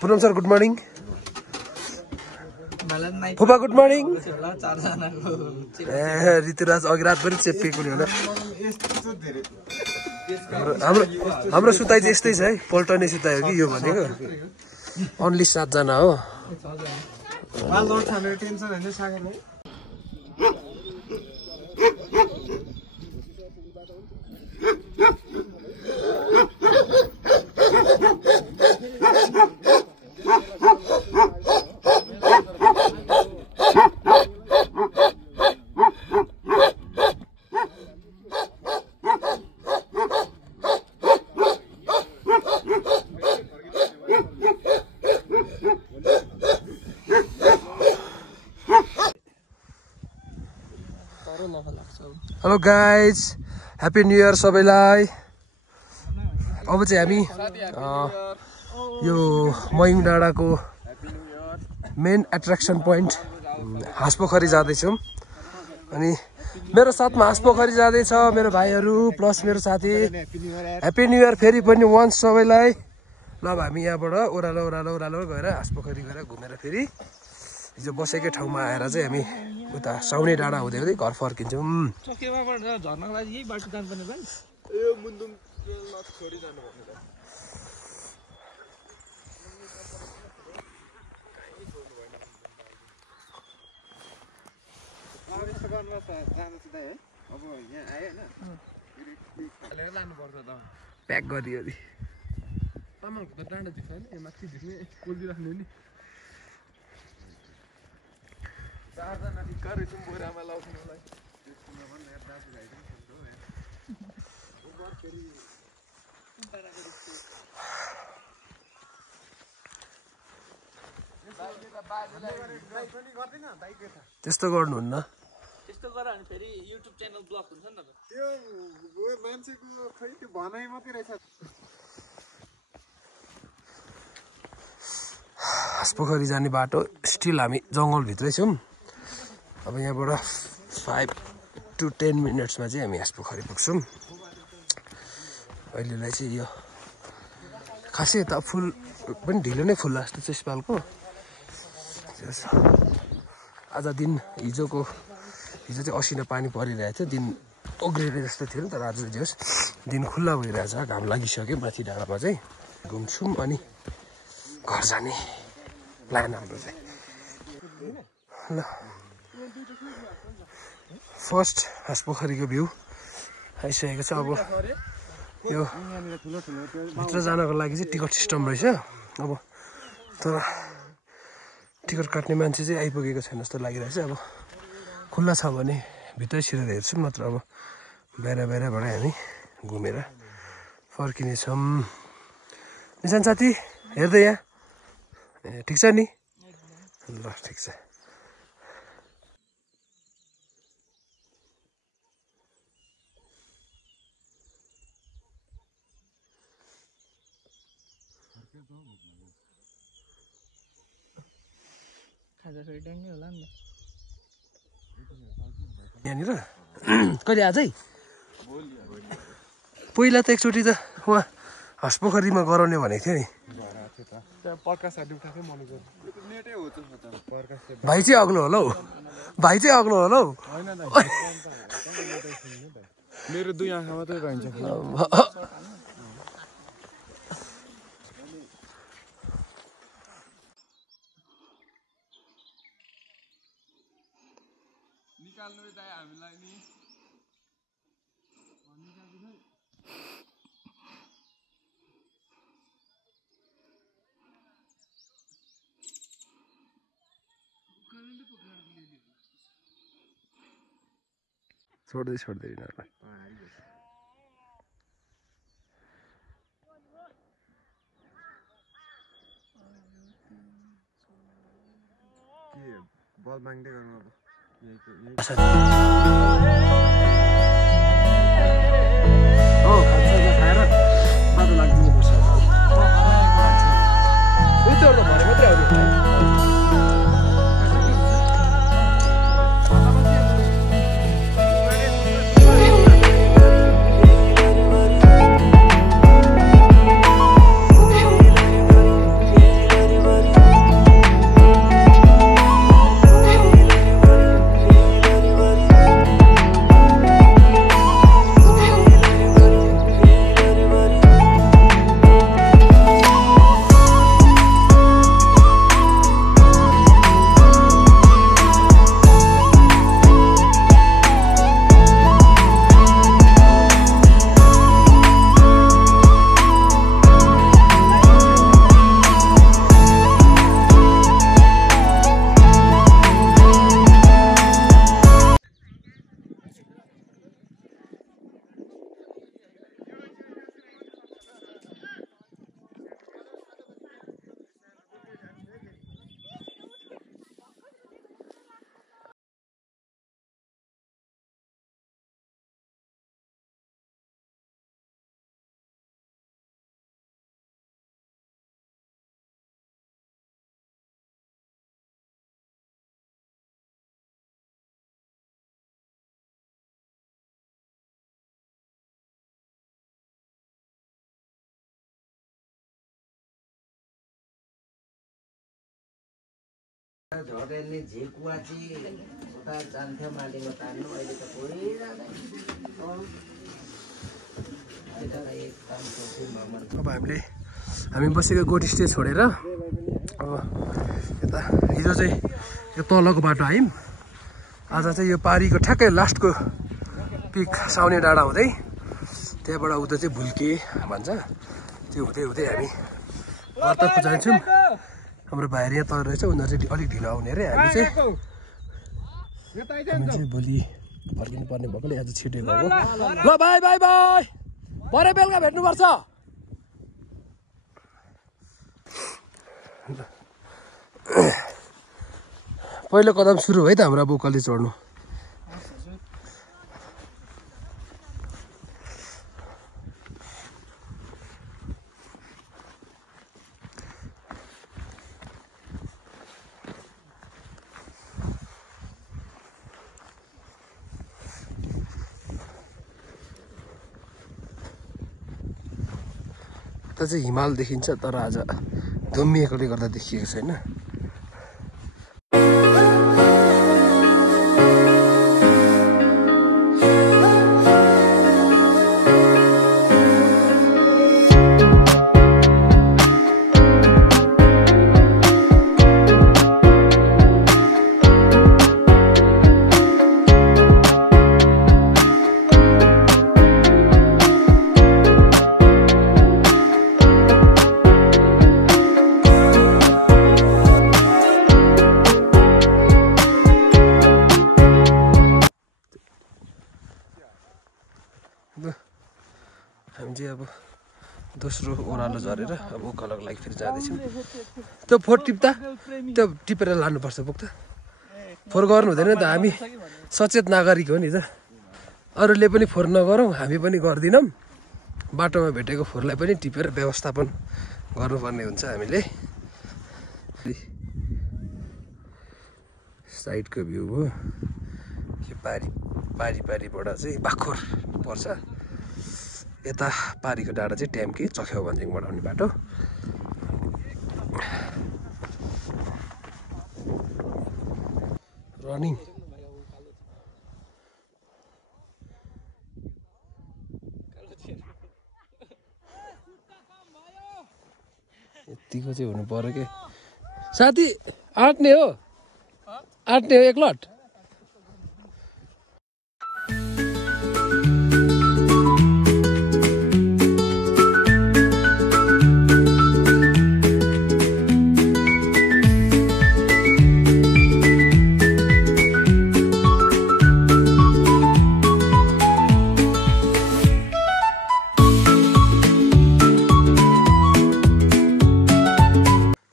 Punam sir, good morning. Papa, good morning. Rituraj Agrat पनि चेप्पिएको नि होला हाम्रो सुताइ चाहिँ यस्तै छ है पल्टने सुताइ हो कि यो भनेको ओन्ली 7 जना हो Hello guys, Happy New Year सबैलाई अब चाहिँ हामी यो मयुङ डाँडाको मेन एट्र्याक्सन पोइन्ट हाँसपोखरी जाँदै छौं अनि मेरो साथमा हाँसपोखरी जाँदै छ मेरो भाइहरु प्लस मेरो साथी ह्यापी न्यू इयर फेरि पनि वन्स सबैलाई ल अब हामी यहाँबाट ओरालो गएर हाँसपोखरी गएर घुमेर फेरि हिजो बसेकै ठाउँमा आएर चाहिँ हामी उता साउने डाँडा हुँदै हुँदै घर फर्किन्छौं चोकेवाबाट झर्नको लागि यही बाटो जानुपर्ने भाइ यो मुन्दुम लत छोडी जानु पर्ने त यस्तो गर्नुपर्छ जानु सिधै है अब यहाँ आयो हैन लिएर लानु पर्छ त प्याक गरियो नि तमाङको त डाँडा दिन्छ हैन यो माथि दिने कोल्दी राख्नु नि चारजना निकारे तुम बोरामा लाउनुलाई त्यसमा भन्ने दाजु भाइ पनि हो यार उबर फेरि त्यस्तो गर्नुहुन्न त्यस्तो गर अनि फेरि युट्युब च्यानल ब्लक हुन्छ नि त त्यो मान्छेको खै त्यो भनाइ मात्रै रहेछ हाँसपोखरी जाने बाटो स्टिल हामी जंगल भित्रै छौं अब यहाँबाट 5 to 10 मिनेट्समा चाहिँ हामी हाँसपोखरी पुग्छौं अहिलेलाई चाहिँ यो खासै त फुल पनि ढिलो नै फुल्ला जस्तो छ यसपालको आज दिन हिजो चाहिँ असिना पानी परिरहेको थियो दिन ओग्रिएर जस्तो थियो नि तर आज चाहिँ दिन खुल्ला भइरहेछ घाम लागिसक्यो माथि डाँडामा चाहिँ घुम्छौं अनि घर जाने प्लान हाम्रो चाहिँ ल फर्स्ट हाँसपोखरीको भ्यू आइसकेको छ अब यो भित्र जानको लागि चाहिँ टिकट सिस्टम रहेछ अब तर टिकट काट्ने मान्छे चाहिँ आइपुगेको छैन जस्तो लागिरहेछ अब खुल्ला छ भने भित्रै छिरेर हेर्छौँ नत्र अब बाहिरबाट हामी घुमेर फर्किनेछौँ निशान साथी हेर्दै यहाँ ए ठीक छ नि ल ठीक छ यहाँनिर कहिले आजै पहिला त एकचोटि त वहाँ हाँसपोखरीमा गराउने भनेको थियो नि भाइ चाहिँ अग्लो होला हौ मेरो दुई आँखा मात्रै रहन्छ निकाल्नु दाइ हामीलाई नि छोड्दै यिनीहरूलाई के बल माग्दै गर्नु अब खाएर बाटो लाग्दिनु पर्छ यतिहरू त भरे मात्रै आउँछ झरेली झिकुवाची उता जान्थ्यो मालीको तान्नु अहिले त कोही जाँदैन अब हामी बसेको गोठ स्टे छोडेर अब यता हिजो चाहिँ यो तलको बाटो आयौँ आज चाहिँ यो पारीको ठ्याक्कै लास्टको पिक साउने डाँडा हुँदै त्यहाँबाट उता चाहिँ भुल्के भन्छ त्यो हुँदै हुँदै हामी घरतर्फ जान्छौँ हाम्रो भाइहरू यहाँ तर रहेछ उनीहरू चाहिँ अलिक ढिलो आउने अरे हामी चाहिँ भोलि फर्किनु पर्ने भएकोले आज छिटै भएको ल बाई बाई बाई भरे बेलुका भेट्नुपर्छ पहिलो कदम सुरु है त हाम्रो अब उकाली चढ्नु त चाहिँ हिमाल देखिन्छ तर आज धुम्मिएकोले गर्दा देखिएको छैन हामी चाहिँ अब दोस्रो ओह्रालो झरेर अब उकालोको लागि फेरि जाँदैछौँ त्यो फोहोर टिप्दा त्यो टिपेर लानुपर्छ पुग्दा फोहोर गर्नु हुँदैन त हामी सचेत नागरिक हो नि त अरूले पनि फोहोर नगरौँ हामी पनि गर्दैनौँ बाटोमा भेटेको फोहोरलाई पनि टिपेर व्यवस्थापन गर्नुपर्ने हुन्छ हामीले साइडको भ्यू हो यो पारीबाट चाहिँ बाखोर पर्छ यता पारीको डाँडा चाहिँ ट्याम्के चख्याउ भन्ज्याङबाट आउने बाटो रनिङ यतिको चाहिँ हुनु पर्यो के साथी आँट्ने हो एक लट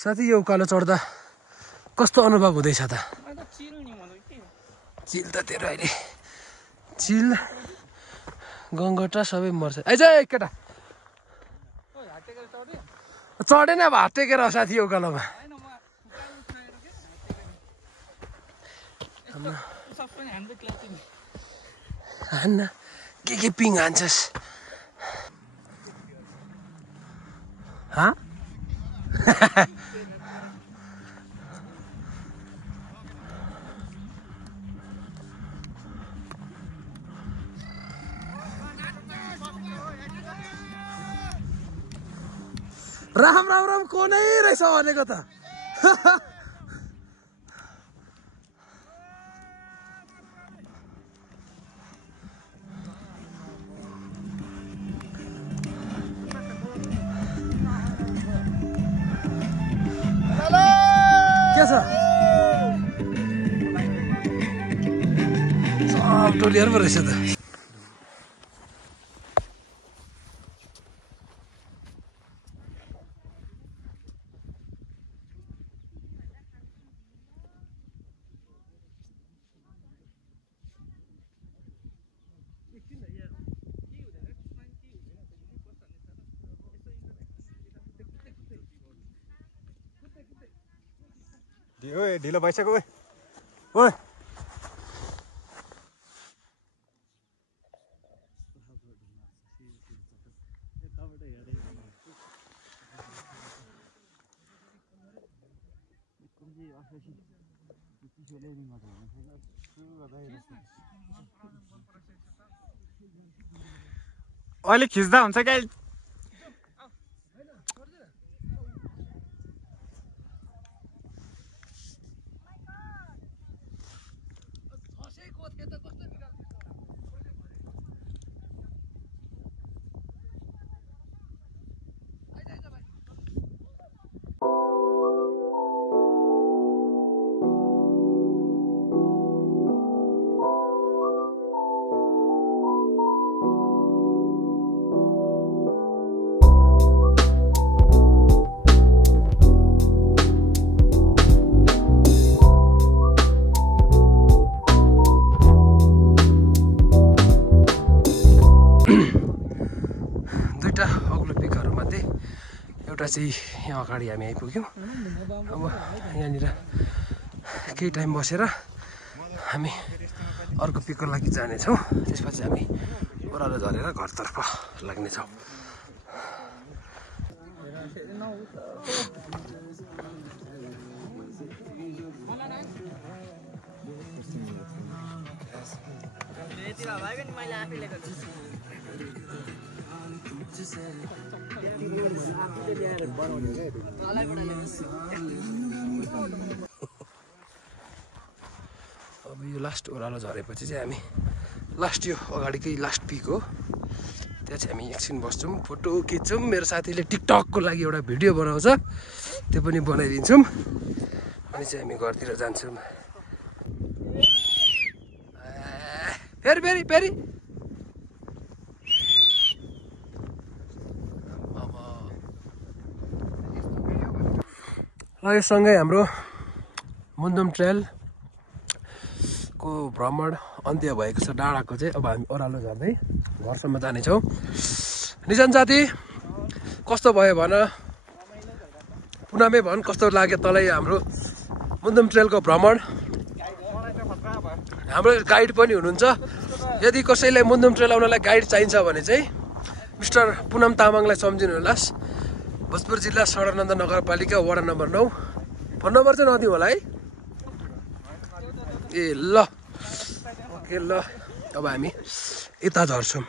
साथी यो उकालो चढ्दा कस्तो अनुभव हुँदैछ त चिल त तेरो अहिले चिल गङ्गटा सबै मर्छ आइज केटा चढेन अब हात टेकेर साथी यो उकालोमा हान्न के पिङ हान्छस् राम राम राम को नै रहेछ भनेको त के छ सब टोलीहरु रहेछ त ओए ढिलो भइसक्यो ओए ओए अहिले खिच्दा हुन्छ क्या दुईटा अग्लो पिकहरूमध्ये एउटा चाहिँ यहाँ अगाडि हामी आइपुग्यौँ। अब यहाँनिर केही टाइम बसेर हामी अर्को पिकको लागि जानेछौँ। त्यसपछि हामी ओह्रालो झरेर घरतर्फ लाग्नेछौँ। अब यो लास्ट ओह्रालो झरेपछि चाहिँ हामी लास्ट यो अगाडिकै लास्ट पिक हो, त्यहाँ चाहिँ हामी एकछिन बस्छौँ, फोटो खिच्छौँ। मेरो साथीले टिकटकको लागि एउटा भिडियो बनाउँछ, त्यो पनि बनाइदिन्छौँ। अनि चाहिँ हामी घरतिर जान्छौँ। फेरि फेरि फेरि र यो सँगै हाम्रो मुन्दुम ट्रेलको भ्रमण अन्त्य भएको छ। डाँडाको चाहिँ अब हामी ओह्रालो झर्दै घरसम्म जानेछौँ। निजन साथी कस्तो भयो भन, पुनमै भन कस्तो लाग्यो तँलाई हाम्रो मुन्दुम ट्रेलको भ्रमण? हाम्रो गाइड पनि हुनुहुन्छ, यदि कसैलाई मुन्दुम ट्रेल आउनलाई गाइड चाहिन्छ भने चाहिँ मिस्टर पुनम तामाङलाई सम्झिनुहोलास्। भोजपुर जिल्ला सडनन्द नगरपालिका वडा नम्बर 9। फोन नम्बर चाहिँ नदिउँ होला है। ए ल ओके ल, अब हामी यता झर्छौँ।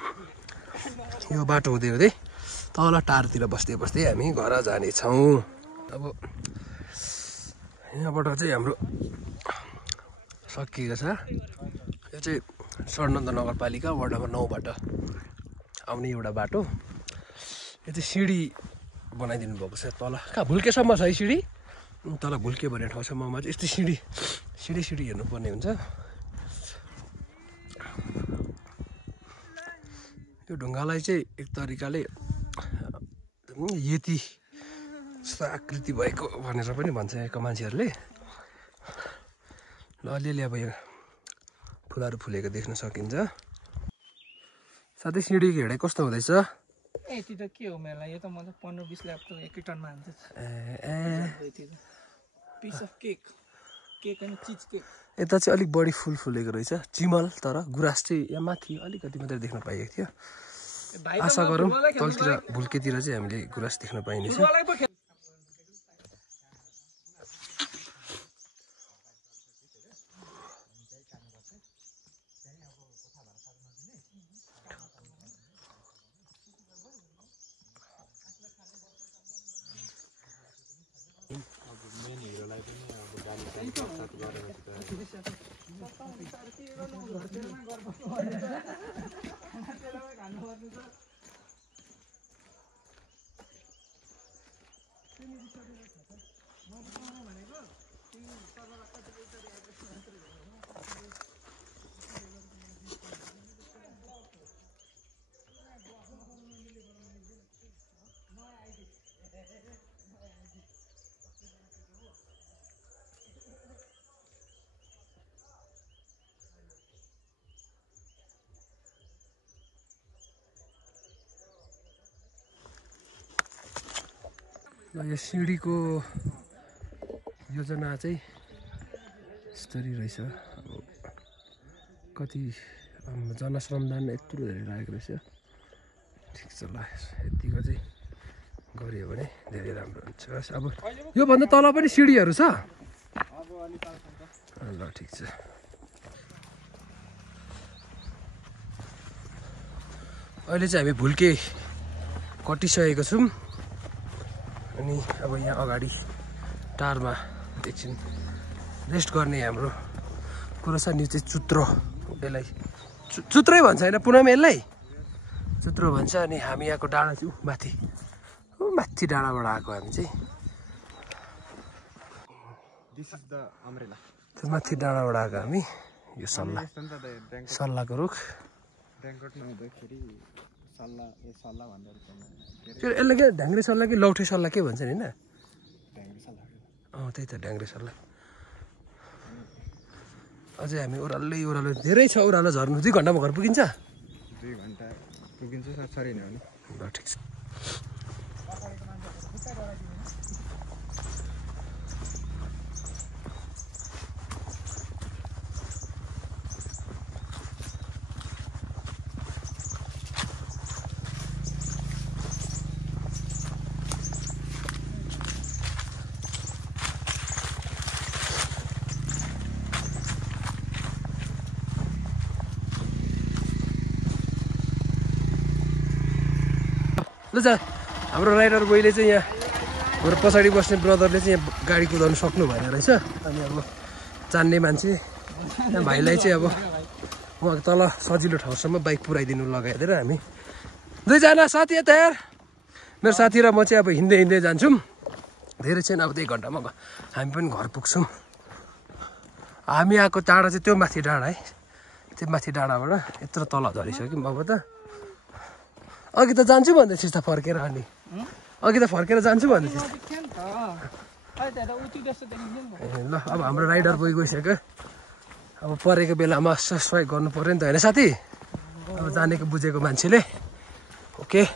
यो बाटो हुँदै हुँदै तल टारतिर बस्दै बस्दै हामी घर जानेछौँ। अब यहाँबाट चाहिँ हाम्रो सकिएको छ। यो चाहिँ सडनन्द नगरपालिका वार्ड नम्बर 9बाट आउने एउटा बाटो। यो चाहिँ सिँढी बनाइदिनु भएको छ तल, कहाँ भुल्केसम्म छ है सिँढी, तल भुल्के भन्ने ठाउँसम्ममा चाहिँ यस्तै सिँढी हेर्नुपर्ने हुन्छ। यो ढुङ्गालाई चाहिँ एक तरिकाले यति जस्तो आकृति भएको भनेर पनि भन्छ यहाँका मान्छेहरूले। ल अलिअलि अब यहाँ फुलहरू फुलेको देख्न सकिन्छ। साथै सिँढीको हिँडाइ कस्तो हुँदैछ? यति त के हो मेला, यो त म त 15-20 लाख त एकै टनमा हान्छ। पिस अफ केक अनि चिज केक। यता चाहिँ अलिक बढी फुल फुलेको रहेछ, चिमल, तर गुराँस चाहिँ यहाँ माथि अलिकति मात्रै देख्न पाइएको थियो। आशा गरौँ तलतिर भुल्केतिर चाहिँ हामीले गुराँस देख्न पाइनेछ। यो सिँढीको योजना चाहिँ यस्तरी रहेछ। अब कति जनश्रमदान यत्रो धेरै लागेको रहेछ। ठिक छ ल, यतिको चाहिँ गरियो भने धेरै राम्रो हुन्छ। अब योभन्दा तल पनि सिँढीहरू छ। ल ठिक छ अहिले चाहिँ हामी भुल्के कटिसकेको छौँ अनि अब यहाँ अगाडि टारमा एकछिन रेस्ट गर्ने हाम्रो कुरो छ नि चाहिँ चुत्रो यसलाई चुत्रै भन्छ होइन पुनः यसलाई चुत्रो भन्छ अनि हामी यहाँको डाँडा चाहिँ माथि माथि डाँडाबाट आएको हामी चाहिँ माथि डाँडाबाट आएको हामी यो सल्लाहको रुख यसलाई के ढ्याङ्ग्रे सल्लाह कि लौठे सल्लाह के भन्छ नि होइन त्यही त ढ्याङ्ग्रे सल्लाह अझै हामी ओह्रालो धेरै छ ओह्रालो झर्नु 2 घन्टामा घर पुगिन्छ 2 घन्टा पुगिन्छ सरी नै हो नि ल ठिक छ ल जा हाम्रो राइडर बोयले चाहिँ यहाँ हाम्रो पछाडि बस्ने ब्रदरले चाहिँ यहाँ गाडी कुदाउनु सक्नु भएन रहेछ अनि अब जान्ने मान्छे यहाँ भाइलाई चाहिँ अब उहाँ तल सजिलो ठाउँसम्म बाइक पुऱ्याइदिनु लगाइदिएर हामी 2 जना साथी यता यार मेरो साथी र म चाहिँ अब हिँड्दै जान्छौँ धेरै छैन अब 1 घन्टामा हामी पनि घर पुग्छौँ हामी आएको टाढा चाहिँ त्यो माथि डाँडा है त्यो माथि डाँडाबाट यत्रो तल झरिसक्यौँ अब त अघि त जान्छु भन्दै थिइस् त फर्केर अनि अघि त फर्केर जान्छु भन्दै थिइस् ल अब हाम्रो राइडर बोय गइसक्यो अब परेको बेलामा सब्सक्राइब गर्नु पर्यो नि त होइन साथी अब जानेको बुझेको मान्छेले ओके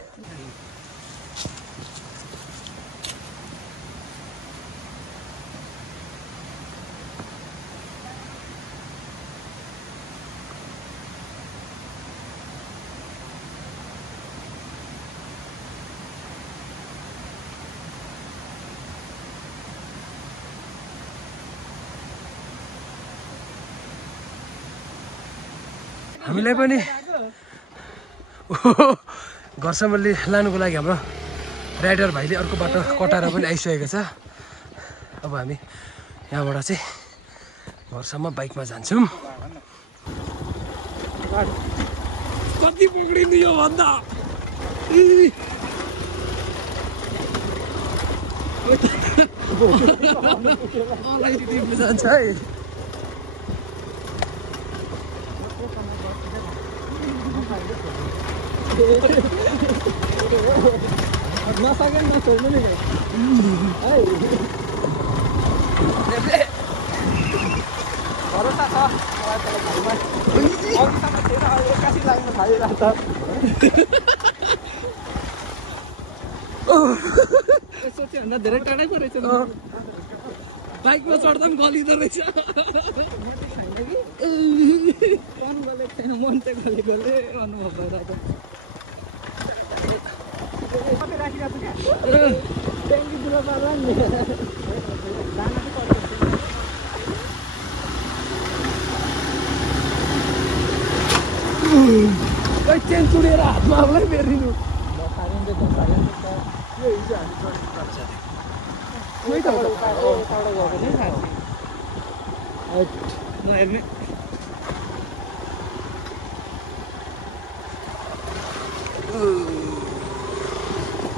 हामीलाई पनि घरसम्म लानुको लागि हाम्रो राइडर भाइले अर्को बाटो कटाएर पनि आइसकेको छ अब हामी यहाँबाट चाहिँ घरसम्म बाइकमा जान्छौँ कति पक्रिनु यो भन्दा जान्छ है नसकेन नछोड्नु नि भरोसा छ अघिसम्म थिएन अब 81 लाग्नु थालिरहेको छ सोच्यो भन्दा धेरै टाढै पो रहेछ बाइकमा चढ्दा पनि गलिँदो रहेछ मन गलेको छैन मन चाहिँ गलेकोले अनुभव भइरहेको कतै राखिरहेको छु क्या ट्याङ्की दुलो पार्ला नि दाना खै चेन चुडेर हातमा आफूलाई फेरिनु नहेर्ने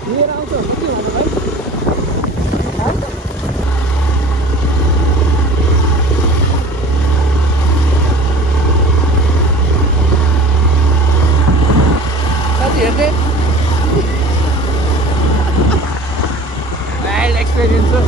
लिएर आउँछ के भन्नु भाइ साथी हेर्ने वाइल्ड एक्सपिरियन्स हो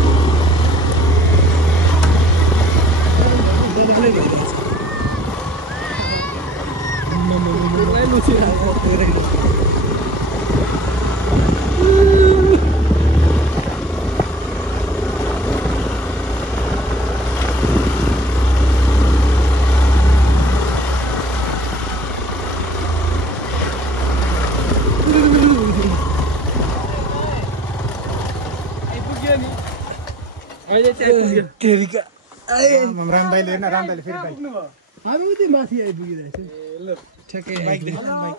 अहिले चाहिँ तेरिका रामदाइले हेर्न रामदाइले फेरि बाइक हामी उति माथि आइपुगिरहेछ ल ठ्याक्कै बाइक देख्न बाइक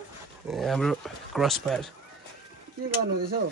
हाम्रो क्रस फायर के गर्नु हुँदैछ हौ